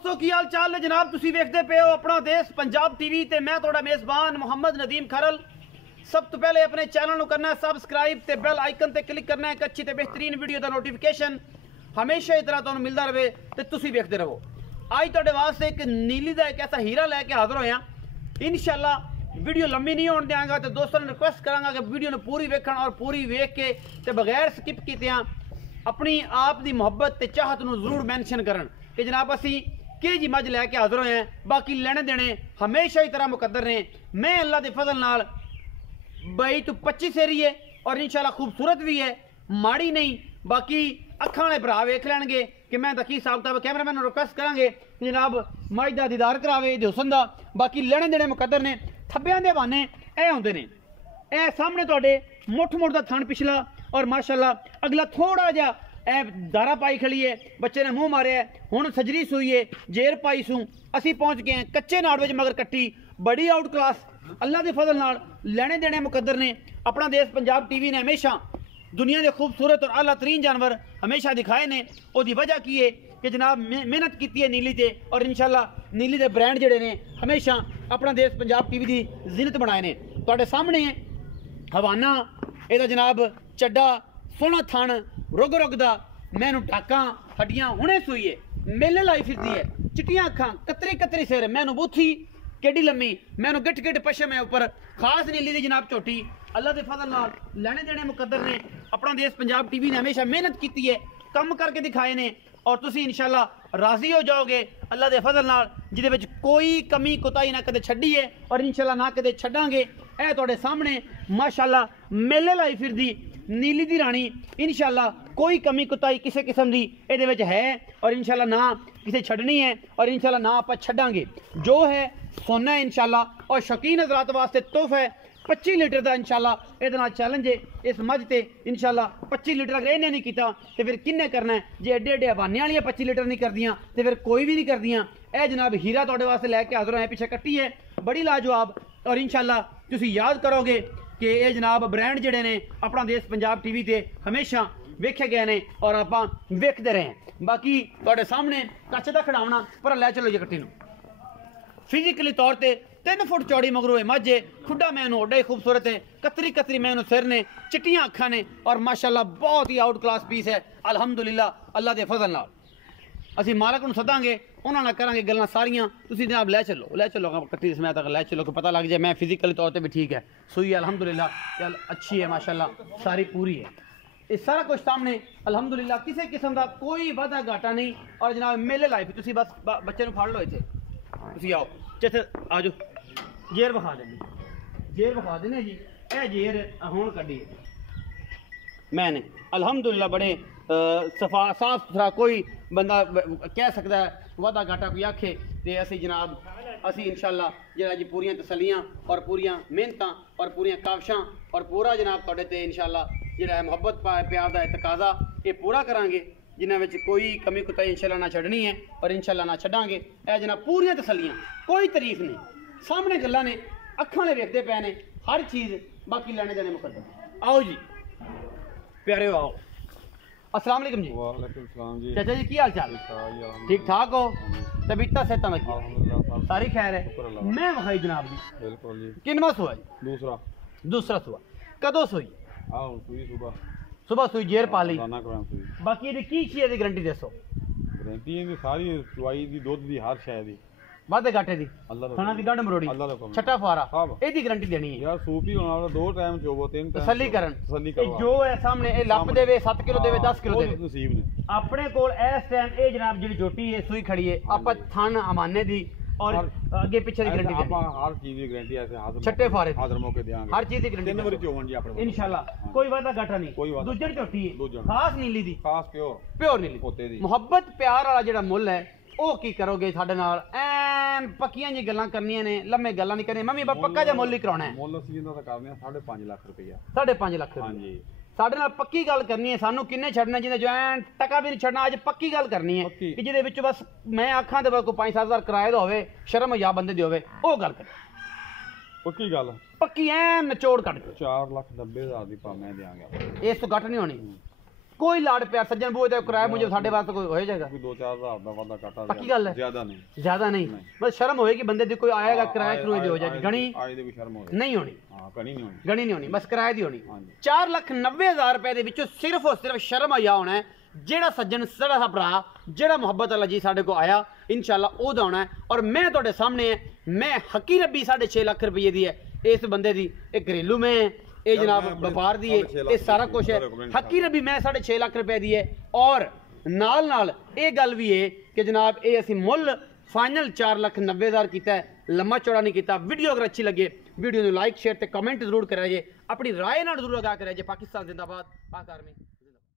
दोस्तों की हाल चाल है जनाब, तुसी वेखदे पे हो अपना देश पंजाब टीवी ते मैं थोड़ा मेज़बान मोहम्मद नदीम खरल। सब तो पहले अपने चैनल को करना है सबसक्राइब ते बेल आइकन ते क्लिक करना है एक अच्छी ते बेहतरीन वीडियो का नोटिफिकेशन हमेशा इस तरह तुहानू मिलता रहे ते तुसी वेखदे रहो। आज तुहाडे वास्ते एक नीली का एक ऐसा हीरा लैके हाजिर होया। इंशाल्लाह वीडियो लंबी नहीं होने देंगा तो दोस्तों ने रिक्वेस्ट करांगा कि वीडियो ने पूरी वेखण और पूरी वेख के ते बगैर स्किप कीतियां अपनी आप दी मोहब्बत ते चाहत नू जरूर मैंशन करन कि जनाब असी के जी मज लैके हाजिर होए हैं। बाकी लेने देने हमेशा ही तरह मुकद्दर ने। मैं अल्लाह के फजल नाल 22 तो 25 एरी है और इंशाल्लाह खूबसूरत भी है, माड़ी नहीं। बाकी अखां वाले भरा वेख लैणगे कि मैं तकी साहब तब कैमरामैन नू रिक्वेस्ट करांगे कि जनाब मज दा दीदार करावे दे हुसन दा। बाकी लेने देने मुकद्दर ने। थब्बियां दे बहाने ए हुंदे ने। ए सामने तुहाडे मुठ मुठ दा थण पिछला और माशाअल्लाह अगला थोड़ा जा ए दारा पाई खड़ी है, बच्चे ने मुंह मारे है। हुण सजरी सूई है, जेर पाई सूं असी पहुंच गए हैं कच्चे नाड़ विच मगर कट्टी बड़ी आउट क्लास। अल्लाह के फजल नाल लेने देने मुकद्दर ने। अपना देश पंजाब टीवी ने हमेशा दुनिया के खूबसूरत और आला तरीन जानवर हमेशा दिखाए ने। उसकी वजह की है कि जनाब मेहनत की है नीली ते और इंशाल्लाह नीली के ब्रांड जड़े ने हमेशा अपना देश पंजाब टीवी की जिनत बनाए ने। तुहाडे सामने हवाना ਇਹਦਾ जनाब ਚੱਡਾ सोहना थण रुग रुग दा मैनू टाका हड्डियां हुणे सूई है, मेले लाई फिरदी है, चिट्टियां अखां कतरी कतरी सिर मैनू बूथी केडी लम्मी मैनू गिट गिट पशम है ऊपर खास नीली दी जनाब झोटी। अल्लाह के फजल नाल लेने देने मुकद्दर ने। अपना देश पंजाब टीवी ने हमेशा मेहनत की है, कम करके दिखाए ने और तुसी इंशाल्लाह राजी हो जाओगे अल्लाह के फजल नाल जिहदे विच कोई कमी कोताही ना कदे छड्डी है और इंशाल्लाह ना कदे छड्डांगे। ए तुहाडे सामने माशाअल्लाह मेले लाई फिरदी नीली दी रानी इंशाल्लाह कोई कमी कोताही किसी किस्म की इहदे विच है और इंशाल्लाह ना किसी छड्डनी है और इंशाल्लाह ना आपां छड्डांगे। जो है सोना है इंशाल्लाह और शौकीन हज़रात वास्ते तोहफा है 25 लीटर का इंशाल्लाह इहदे नाल चैलेंज है इस मझ ते इंशाल्लाह 25 लीटर अगर इन्हें नहीं किया तो फिर किन्ने करना है। जे एडे एडे हवाने वाली 25 लीटर नहीं करदियां तो फिर कोई भी नहीं करदियां। ए जनाब हीरा तुहाडे वास्ते लैके हाजिर होए पीछे कट्टी है बड़ी लाजवाब और इंशाल्लाह तुसी याद करोगे कि ये जनाब ब्रांड जड़े ने अपना देश पंजाब टीवी ते हमेशा वेखे गए ने और आपां वेखदे रहे हैं। बाकी तुहाडे सामने कच्च दा खड़ावना पर लै चलो जी कट्टी नूं फिजिकली तौर पर 3 फुट चौड़ी मगरू है मझ है, खुडा मैनू ओडा ही खूबसूरत है, कतरी कतरी मैनू सिर ने, चिट्टियां अखां ने और माशाअल्लाह बहुत ही आउट क्लास पीस है। अल्हम्दुलिल्लाह अल्लाह के फजल नाल असी मालक नूं सदांगे उन्हां नाल करांगे गल्लां सारियां। तुसीं जनाब लै चलो कट्टी समय तक लै चलो कि पता लग जाए मैं फिजिकली तौर पर भी ठीक है। सुई अल्हम्दुलिल्लाह चल अच्छी है माशाअल्लाह सारी पूरी है। ये सारा कुछ सामने अल्हम्दुलिल्लाह किसी किस्म का कोई वादा घाटा नहीं और जनाब मेले लाइफ तुसीं बस बच्चे नूं फड़ लो इत्थे तुसीं आओ जिथे आ जाओ जेर विखा देने जी। ए जेर हुण कड्डी मैंने अल्हम्दुलिल्लाह बड़े सफा साफ सुथरा कोई बंदा कह सकता है वादा घाटा कोई आखे तो असी जनाब असी इंशाल्लाह जरा जी पूरियां तसलियां और पूरियां मेहनतां और पूरियां काविशां और पूरा जनाब तुहाडे ते इंशाल्लाह जिहड़ा है मुहब्बत प्यार दा तकाजा ये पूरा करांगे जिन्हां विच कोई कमी कोताही इंशाल्लाह ना छड्डनी है और इंशाल्लाह ना छड्डांगे। ए जनाब पूरियां तसलियां कोई तारीफ नहीं सामने गल्लां ने अखां ने वेखदे पे ने हर चीज़। बाकी लेने देने मुकद्दर आओ जी प्यारे आओ। अस्सलाम वालेकुम जी। वालेकुम सलाम जी। चाचा जी की हाल चाल ठीक ठाक हो तबीयत सेहत में सारी खैर है। मैं वहाई जनाब जी बिल्कुल जी किनवा सुआ जी दूसरा सुआ कदों सुई सुबह सुई जेर पा ली। बाकी ये की चीज़ गारंटी दसो गारंटी सारी चुवाई दी दुध दी हर शय दी वादे घाटे दी खाना दी गंढ मरोड़ी छट्टा फुआरा एदी गारंटी देनी है यार। सूप ही होना 2 टाइम चोबो 3 टाइम तसल्ली करन जो है सामने ए लप देवे 7 किलो देवे 10 किलो देवे नसीब ने अपने कोल इस टाइम ए जनाब जी जोटी है सुई खड़ी है आप थन अमाने दी और आगे पीछे की गारंटी देनी हर चीज की गारंटी ऐसे हाजिर छट्टे फारे हाजिर मौके देंगे हर चीज की गारंटी 3 बारी चोवन जी अपने इंशाल्लाह कोई वादा घाटा नहीं। दूजरी झोटी है खास नीली दी खास प्योर नीली पोते दी मुहब्बत प्यार वाला जेड़ा मुल है ਉਹ ਕੀ ਕਰੋਗੇ ਸਾਡੇ ਨਾਲ ਐਨ ਪੱਕੀਆਂ ਜੀ ਗੱਲਾਂ ਕਰਨੀਆਂ ਨੇ ਲੰਮੇ ਗੱਲਾਂ ਨਹੀਂ ਕਰਨੀਆਂ। ਮੰਮੀ ਪੱਕਾ ਜਿਹਾ ਮੁੱਲ ਹੀ ਕਰਾਉਣਾ ਹੈ। ਮੁੱਲ ਅਸੀਂ ਇਹਦਾ ਤਾਂ ਕਰਨੇ ਆ 5.5 ਲੱਖ ਰੁਪਈਆ 5.5 ਲੱਖ ਹਾਂਜੀ ਸਾਡੇ ਨਾਲ ਪੱਕੀ ਗੱਲ ਕਰਨੀ ਹੈ। ਸਾਨੂੰ ਕਿੰਨੇ ਛੱਡਣਾ ਜਿਹਦੇ ਜੋ ਐਨ ਟਕਾ ਵੀ ਨਹੀਂ ਛੱਡਣਾ। ਅੱਜ ਪੱਕੀ ਗੱਲ ਕਰਨੀ ਹੈ ਕਿ ਜਿਹਦੇ ਵਿੱਚ ਬਸ ਮੈਂ ਆਖਾਂ ਤੇ ਕੋਈ 5-7 ਹਜ਼ਾਰ ਕਿਰਾਏ ਦਾ ਹੋਵੇ ਸ਼ਰਮ ਜਾਂ ਬੰਦੇ ਦੀ ਹੋਵੇ ਉਹ ਗੱਲ ਕਰ ਪੱਕੀ ਗੱਲ ਪੱਕੀ ਐਨ ਨਿਚੋੜ ਕੱਢ ਕੇ 4,90,000 ਦੀ ਪਾ ਮੈਂ ਦਿਆਂਗਾ ਇਸ ਤੋਂ ਘੱਟ ਨਹੀਂ ਹੋਣੀ। कोई लाड़ प्यार सज्जन बोझ का किराया मुझे साढ़े वास्ते कोई हो जाएगा? 2-4 हज़ार का वादा काटा पक्की गल है? ज्यादा नहीं, ज्यादा नहीं, बस शर्म होएगी बंदे दी, कोई आएगा किराया किराए हो जाएगी, गणी आए दी भी शर्म हो नहीं होनी, गणी नहीं होनी, गणी नहीं होनी, बस किराए दी होनी। हाँ जी। 4,90,000 रुपए दे विचों सिर्फ और सिर्फ शर्म आया होना है। जेड़ा सज्जन साढ़ा सा भरा जेड़ा मुहब्बत वाला जी साढ़े को आया इंशाल्लाह ओदा होना है। और मैं तुहाडे सामने मैं हकी रब्बी 6.5 लाख रुपये दी है इस बंदे दी, एक घरेलू में ये जनाब व्यापार दी है, ये सारा कुछ है हकी रब्बी मैं 6.5 लाख रुपए दी है। और नाल नाल ये गल भी है कि जनाब ये असी मुल फाइनल 4,90,000 किया है, लम्मा चौड़ा नहीं किया। वीडियो अगर अच्छी लगे वीडियो को लाइक शेयर ते कमेंट जरूर करा जे, अपनी राय नाल जरूर आगाह करा जे। पाकिस्तान जिंदाबाद, पाक आर्मी।